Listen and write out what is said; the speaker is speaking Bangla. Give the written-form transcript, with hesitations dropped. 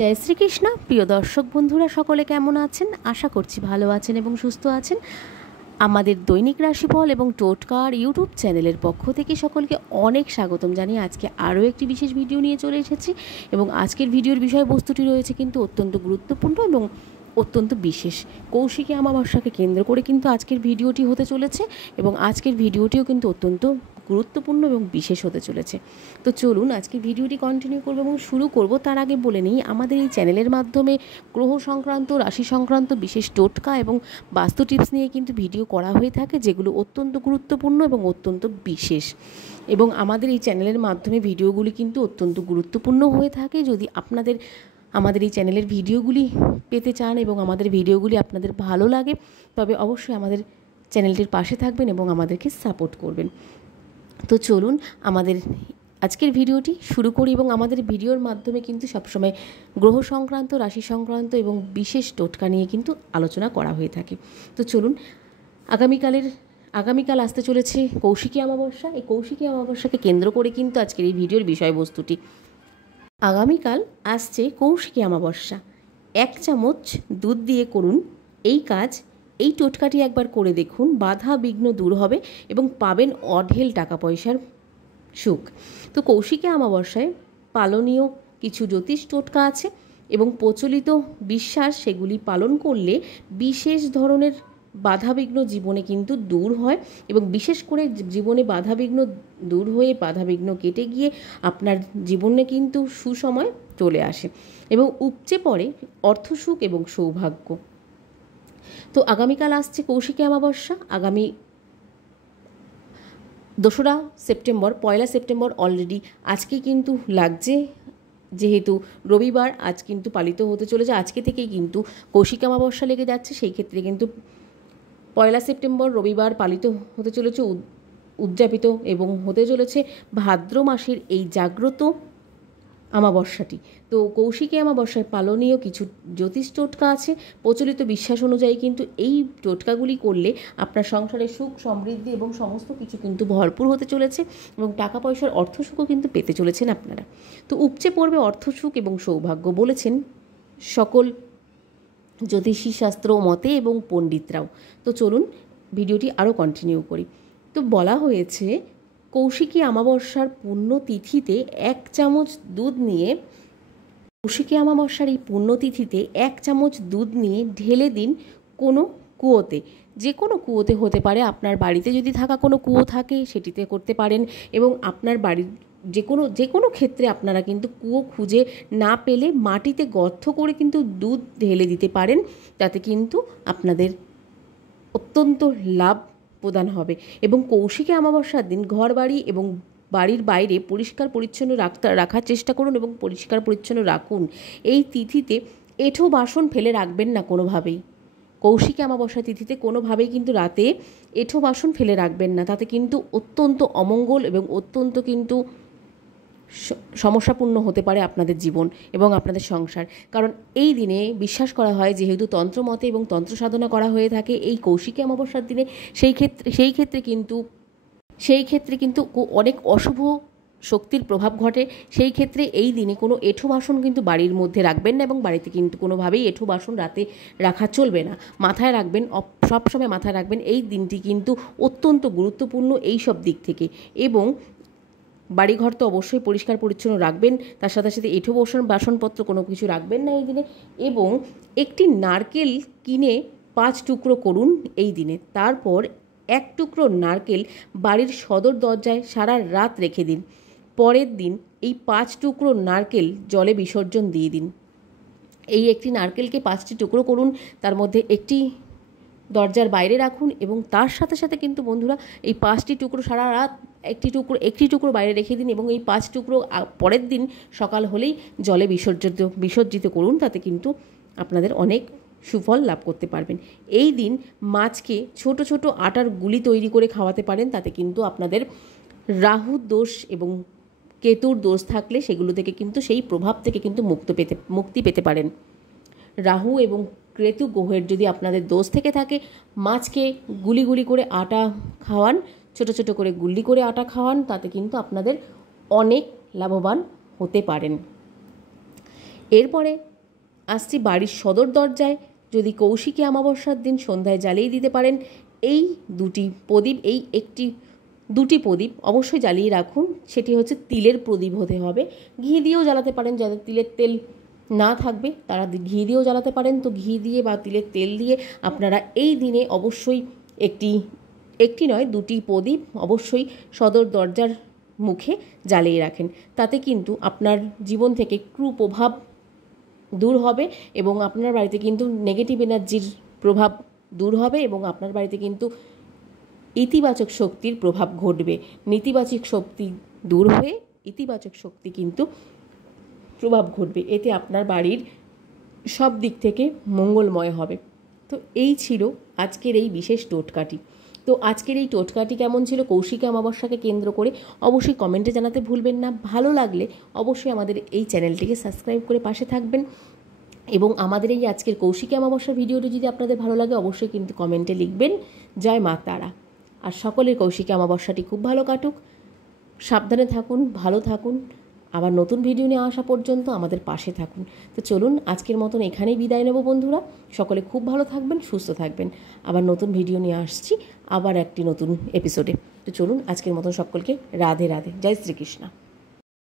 জয় শ্রীকৃষ্ণ। প্রিয় দর্শক বন্ধুরা সকলে কেমন আছেন? আশা করছি ভালো আছেন এবং সুস্থ আছেন। আমাদের দৈনিক রাশিফল এবং টোটকার ইউটিউব চ্যানেলের পক্ষ থেকে সকলকে অনেক স্বাগতম জানিয়ে আজকে আরও একটি বিশেষ ভিডিও নিয়ে চলে এসেছি এবং আজকের ভিডিওর বিষয়বস্তুটি রয়েছে কিন্তু অত্যন্ত গুরুত্বপূর্ণ এবং অত্যন্ত বিশেষ। কৌশিকী অমাবস্যাকে কেন্দ্র করে কিন্তু আজকের ভিডিওটি হতে চলেছে এবং আজকের ভিডিওটিও কিন্তু অত্যন্ত গুরুত্বপূর্ণ এবং বিশেষ হতে চলেছে। তো চলুন আজকের ভিডিওটি কন্টিনিউ করবো এবং শুরু করব। তার আগে বলে নিই, আমাদের এই চ্যানেলের মাধ্যমে গ্রহ সংক্রান্ত, রাশি সংক্রান্ত বিশেষ টোটকা এবং বাস্তু টিপস নিয়ে কিন্তু ভিডিও করা হয়ে থাকে, যেগুলো অত্যন্ত গুরুত্বপূর্ণ এবং অত্যন্ত বিশেষ। এবং আমাদের এই চ্যানেলের মাধ্যমে ভিডিওগুলি কিন্তু অত্যন্ত গুরুত্বপূর্ণ হয়ে থাকে। যদি আপনাদের আমাদের এই চ্যানেলের ভিডিওগুলি পেতে চান এবং আমাদের ভিডিওগুলি আপনাদের ভালো লাগে, তবে অবশ্যই আমাদের চ্যানেলটির পাশে থাকবেন এবং আমাদেরকে সাপোর্ট করবেন। তো চলুন আমাদের আজকের ভিডিওটি শুরু করি এবং আমাদের ভিডিওর মাধ্যমে কিন্তু সবসময় গ্রহ সংক্রান্ত, রাশি সংক্রান্ত এবং বিশেষ টোটকা নিয়ে কিন্তু আলোচনা করা হয়ে থাকে। তো চলুন, আগামীকাল আসতে চলেছে কৌশিকী অমাবস্যা। এই কৌশিকী অমাবস্যাকে কেন্দ্র করে কিন্তু আজকের এই ভিডিওর বিষয়বস্তুটি। আগামীকাল আসছে কৌশিকী অমাবস্যা। 1 চামচ দুধ দিয়ে করুন এই কাজ। এই টোটকাটি একবার করে দেখুন, বাধা বিঘ্ন দূর হবে এবং পাবেন অঢেল টাকা পয়সার সুখ। তো কৌশিকী অমাবস্যায় পালনীয় কিছু জ্যোতিষ টোটকা আছে এবং প্রচলিত বিশ্বাস, সেগুলি পালন করলে বিশেষ ধরনের বাধাবিঘ্ন জীবনে কিন্তু দূর হয় এবং বিশেষ করে জীবনে বাধাবিঘ্ন দূর হয়ে, বাধাবিঘ্ন কেটে গিয়ে আপনার জীবনে কিন্তু সুসময় চলে আসে এবং উপচে পড়ে অর্থসুখ এবং সৌভাগ্য। তো আগামীকাল আসছে কৌশিকী অমাবস্যা। আগামী 2রা সেপ্টেম্বর, 1লা সেপ্টেম্বর অলরেডি আজকে কিন্তু লাগছে, যেহেতু রবিবার আজ কিন্তু পালিত হতে চলেছে। আজকে থেকেই কিন্তু কৌশিকী অমাবস্যা লেগে যাচ্ছে। সেই ক্ষেত্রে কিন্তু 1লা সেপ্টেম্বর রবিবার পালিত হতে চলেছে, উদযাপিত এবং হতে চলেছে ভাদ্র মাসের এই জাগ্রত অমাবস্যাটি। তো কৌশিকী অমাবস্যায় পালনীয় কিছু জ্যোতিষ টোটকা আছে। প্রচলিত বিশ্বাস অনুযায়ী কিন্তু এই টোটকাগুলি করলে আপনার সংসারে সুখ, সমৃদ্ধি এবং সমস্ত কিছু কিন্তু ভরপুর হতে চলেছে এবং টাকা পয়সার অর্থসুখও কিন্তু পেতে চলেছেন আপনারা। তো উপচে পড়বে অর্থসুখ এবং সৌভাগ্য বলেছেন সকল জ্যোতিষী শাস্ত্র মতে এবং পণ্ডিতরাও। তো চলুন ভিডিওটি আরও কন্টিনিউ করি। তো বলা হয়েছে, কৌশিকী অমাবস্যার পুণ্যতিথিতে 1 চামচ দুধ নিয়ে, কৌশিকী অমাবস্যার এই পুণ্যতিথিতে 1 চামচ দুধ নিয়ে ঢেলে দিন কোনো কুয়োতে। যে কোনো কুয়োতে হতে পারে, আপনার বাড়িতে যদি থাকা কোনো কুয়ো থাকে সেটিতে করতে পারেন এবং আপনার বাড়ির যে কোনো ক্ষেত্রে আপনারা কিন্তু কুয়ো খুঁজে না পেলে মাটিতে গর্ত করে কিন্তু দুধ ঢেলে দিতে পারেন। তাতে কিন্তু আপনাদের অত্যন্ত লাভ প্রদান হবে। এবং কৌশিকী অমাবস্যার দিন ঘর বাড়ি এবং বাড়ির বাইরে পরিষ্কার পরিচ্ছন্ন রাখার চেষ্টা করুন এবং পরিষ্কার পরিচ্ছন্ন রাখুন। এই তিথিতে এঁঠো বাসন ফেলে রাখবেন না কোনোভাবেই। কৌশিকী অমাবস্যা তিথিতে কোনোভাবেই কিন্তু রাতে এঁঠো বাসন ফেলে রাখবেন না। তাতে কিন্তু অত্যন্ত অমঙ্গল এবং অত্যন্ত কিন্তু সমস্যাপূর্ণ হতে পারে আপনাদের জীবন এবং আপনাদের সংসার। কারণ এই দিনে বিশ্বাস করা হয়, যেহেতু তন্ত্রমতে এবং তন্ত্র সাধনা করা হয়ে থাকে এই কৌশিকী অমাবস্যার দিনে, সেই ক্ষেত্রে কিন্তু অনেক অশুভ শক্তির প্রভাব ঘটে। সেই ক্ষেত্রে এই দিনে কোনো এঁঠো বাসন কিন্তু বাড়ির মধ্যে রাখবেন না এবং বাড়িতে কিন্তু কোনোভাবেই এঁঠো বাসন রাতে রাখা চলবে না। মাথায় রাখবেন, সবসময় মাথায় রাখবেন এই দিনটি কিন্তু অত্যন্ত গুরুত্বপূর্ণ এই সব দিক থেকে। এবং বাড়িঘর তো অবশ্যই পরিষ্কার পরিচ্ছন্ন রাখবেন, তার সাথে সাথে এঁঠো বাসনপত্র কোনো কিছু রাখবেন না এই দিনে। এবং একটি নারকেল কিনে 5 টুকরো করুন এই দিনে। তারপর 1 টুকরো নারকেল বাড়ির সদর দরজায় সারা রাত রেখে দিন। পরের দিন এই 5 টুকরো নারকেল জলে বিসর্জন দিয়ে দিন। এই একটি নারকেলকে 5টি টুকরো করুন, তার মধ্যে একটি দরজার বাইরে রাখুন এবং তার সাথে সাথে কিন্তু বন্ধুরা এই 5টি টুকরো সারা রাত একটি টুকরো বাইরে রেখে দিন এবং এই 5 টুকরো পরের দিন সকাল হলেই জলে বিসর্জিত করুন। তাতে কিন্তু আপনাদের অনেক সুফল লাভ করতে পারবেন। এই দিন মাছকে ছোট ছোট আটার গুলি তৈরি করে খাওয়াতে পারেন। তাতে কিন্তু আপনাদের রাহুর দোষ এবং কেতুর দোষ থাকলে সেগুলো থেকে কিন্তু সেই প্রভাব থেকে কিন্তু মুক্তি পেতে পারেন। রাহু এবং কেতু গ্রহের যদি আপনাদের দোষ থেকে থাকে, মাছকে গুলি গুলি করে আটা খাওয়ান, ছোট ছোট করে গুলি করে আটা খাওয়ান, তাতে কিন্তু আপনাদের অনেক লাভবান হতে পারেন। এরপরে আসছি বাড়ির সদর দরজায় যদি কৌশিকী অমাবস্যার দিন সন্ধ্যায় জ্বালিয়ে দিতে পারেন এই দুটি প্রদীপ অবশ্যই জ্বালিয়ে রাখুন। সেটি হচ্ছে তিলের প্রদীপ হতে হবে, ঘি দিয়েও জ্বালাতে পারেন, যাদের তিলের তেল না থাকবে তারা ঘি দিয়েও জ্বালাতে পারেন। তো ঘি দিয়ে বা তিলের তেল দিয়ে আপনারা এই দিনে অবশ্যই একটি নয় দুটি প্রদীপ অবশ্যই সদর দরজার মুখে জ্বালিয়ে রাখেন। তাতে কিন্তু আপনার জীবন থেকে কুপ্রভাব দূর হবে এবং আপনার বাড়িতে কিন্তু নেগেটিভ এনার্জির প্রভাব দূর হবে এবং আপনার বাড়িতে কিন্তু ইতিবাচক শক্তির প্রভাব ঘটবে। নেতিবাচক শক্তি দূর হয়ে ইতিবাচক শক্তি কিন্তু প্রভাব ঘটবে। এতে আপনার বাড়ির সব দিক থেকে মঙ্গলময় হবে। তো এই ছিল আজকের এই বিশেষ টোটকাটি। তো আজকের এই টোটকাটি কেমন ছিল কৌশিকী অমাবস্যাকে কেন্দ্র করে অবশ্যই কমেন্টে জানাতে ভুলবেন না। ভালো লাগলে অবশ্যই আমাদের এই চ্যানেলটিকে সাবস্ক্রাইব করে পাশে থাকবেন এবং আমাদের এই আজকের কৌশিকী অমাবস্যার ভিডিওটি যদি আপনাদের ভালো লাগে অবশ্যই কিন্তু কমেন্টে লিখবেন জয় মা তারা। আর সকলের কৌশিকী অমাবস্যাটি খুব ভালো কাটুক, সাবধানে থাকুন, ভালো থাকুন, আবার নতুন ভিডিও নিয়ে আসা পর্যন্ত আমাদের পাশে থাকুন। তো চলুন আজকের মতন এখানেই বিদায় নেব বন্ধুরা। সকলে খুব ভালো থাকবেন, সুস্থ থাকবেন। আবার নতুন ভিডিও নিয়ে আসছি আবার একটি নতুন এপিসোডে। তো চলুন আজকের মতন সকলকে রাধে রাধে, জয় শ্রীকৃষ্ণ।